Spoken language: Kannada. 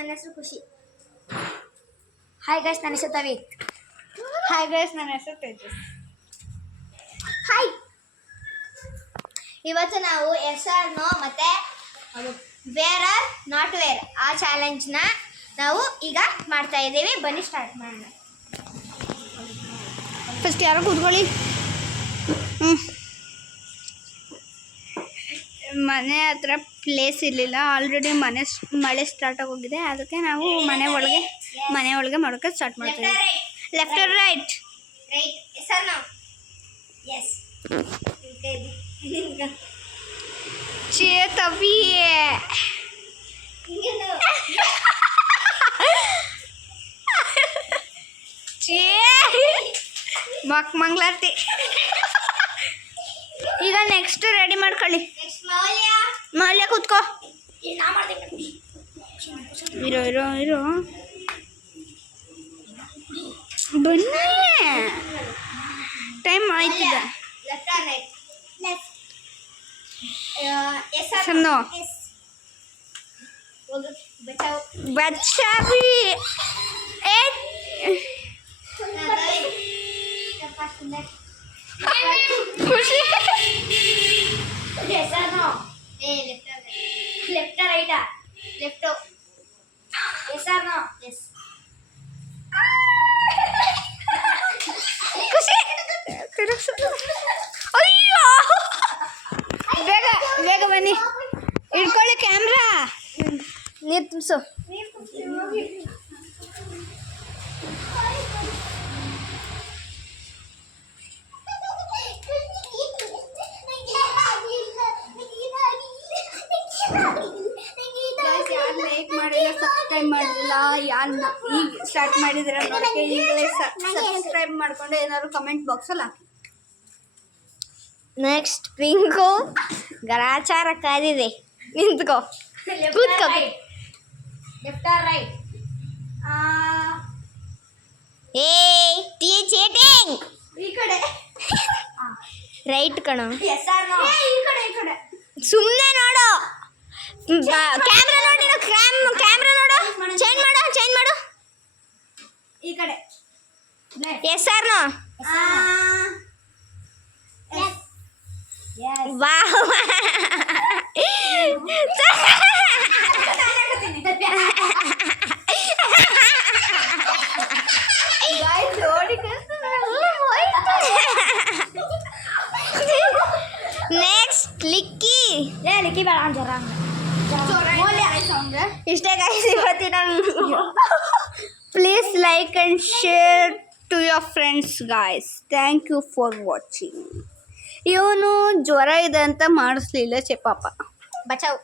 ನನ್ನ ಹೆಸರು ಖುಷಿ. ಹಾಯ್ ಗೈಸ್, ನನ್ನ ಹೆಸರು ತವಿ. ಹಾಯ್ ಗೈಸ್, ನನ್ನ ಹೆಸರು ತೇಜಸ್. ಹಾಯ್. ಇವತ್ತು ನಾವು ಎಸ್ ಆರ್ ನೋ ಮತ್ತು ವೇರ್ ಆರ್ ನಾಟ್ ವೇರ್ ಆ ಚಾಲೆಂಜ್ನ ನಾವು ಈಗ ಮಾಡ್ತಾ ಇದ್ದೀವಿ. ಬನ್ನಿ ಸ್ಟಾರ್ಟ್ ಮಾಡೋಣ. ಫಸ್ಟ್ ಯಾರೋ ಕೂತ್ಕೊಳ್ಳಿ. ಮನೆ ಹತ್ರ ಪ್ಲೇಸ್ ಇರಲಿಲ್ಲ. ಆಲ್ರೆಡಿ ಮಳೆ ಸ್ಟಾರ್ಟ್ ಆಗೋಗಿದೆ. ಅದಕ್ಕೆ ನಾವು ಮನೆ ಒಳಗೆ ಮಾಡೋಕ್ಕೆ ಸ್ಟಾರ್ಟ್ ಮಾಡ್ತೀವಿ. Left or right? Right. Yes or no? Yes. ತವಿ ಮಂಗಳಾರತಿ. ಈಗ ನೆಕ್ಸ್ಟ್ ರೆಡಿ ಮಾಡ್ಕೊಳ್ಳಿ. ಮೌಲ್ಯ ಕೂತ್ಕೋ. ಇರೋ ಬನ್ನಿ, ಟೈಮ್ ಆಯ್ತಿದೆ. Left or right? Left. Yes or ಸಣ್ಣ ಎಸ್. ಬಚಾವ್. ಬಚ್ಚಾಬಿ ಖುಷಿ. Yes or no? ಲೆಫ್ಟ್ ರೈಟಾ? Left. Yes or no? Yes. ಖುಷಿ. ಅಯ್ಯೋ, ಬೇಗ ಬನ್ನಿ, ಇಟ್ಕೊಳ್ಳಿ ಕ್ಯಾಮ್ರಾ. ನೀರು ತುಂಬಿಸು. ಯಾರು ಲೈಕ್ ಮಾಡಿಲ್ಲ, ಸಬ್ಸ್ಕ್ರೈಬ್ ಮಾಡಿಲ್ಲ, ಯಾರು ಈಗ ಸ್ಟಾರ್ಟ್ ಮಾಡಿದ್ರೆ ನೋಡೋಕ್ಕೆ ಈಗಲೇ ಸಬ್ಸ್ಕ್ರೈಬ್ ಮಾಡ್ಕೊಂಡು ಏನಾದ್ರು ಕಮೆಂಟ್ ಬಾಕ್ಸಲ್ಲಿ ಹಾಕಿ. ನೆಕ್ಸ್ಟ್ ಪಿಂಕು ಗರಾಚಾರ ಕಾದಿದೆ. ನಿಂತ್ಕೋ, ಕೂತ್ಕೋ. Left or right? ಚೀಟಿಂಗ್. ಈ ಕಡೆ ರೈಟ್ ಕಣೋ. Yes or no? ಈ ಕಡೆ ಸುಮ್ಮನೆ ನೋಡು, ಕ್ಯಾಮ್ರಾ ನೋಡಿ, ಕ್ಯಾಮ್ರಾ ನೋಡು. ಚೇಂಜ್ ಮಾಡು. ಈ ಕಡೆ. Yes or no? ವಾಹ್. ನೆಕ್ಸ್ಟ್ ಲಿಕ್ಕಿ ಬೇಡ ಜರ. ಇಷ್ಟೇ ಗೈಸ್ ಇವತ್ತಿನ. Please like and share to your friends guys. Thank you for watching. ಇವನು ಜ್ವರ ಇದೆ ಅಂತ ಮಾಡಿಸ್ಲಿಲ್ಲ ಪಾಪ. ಬಚಾವ್.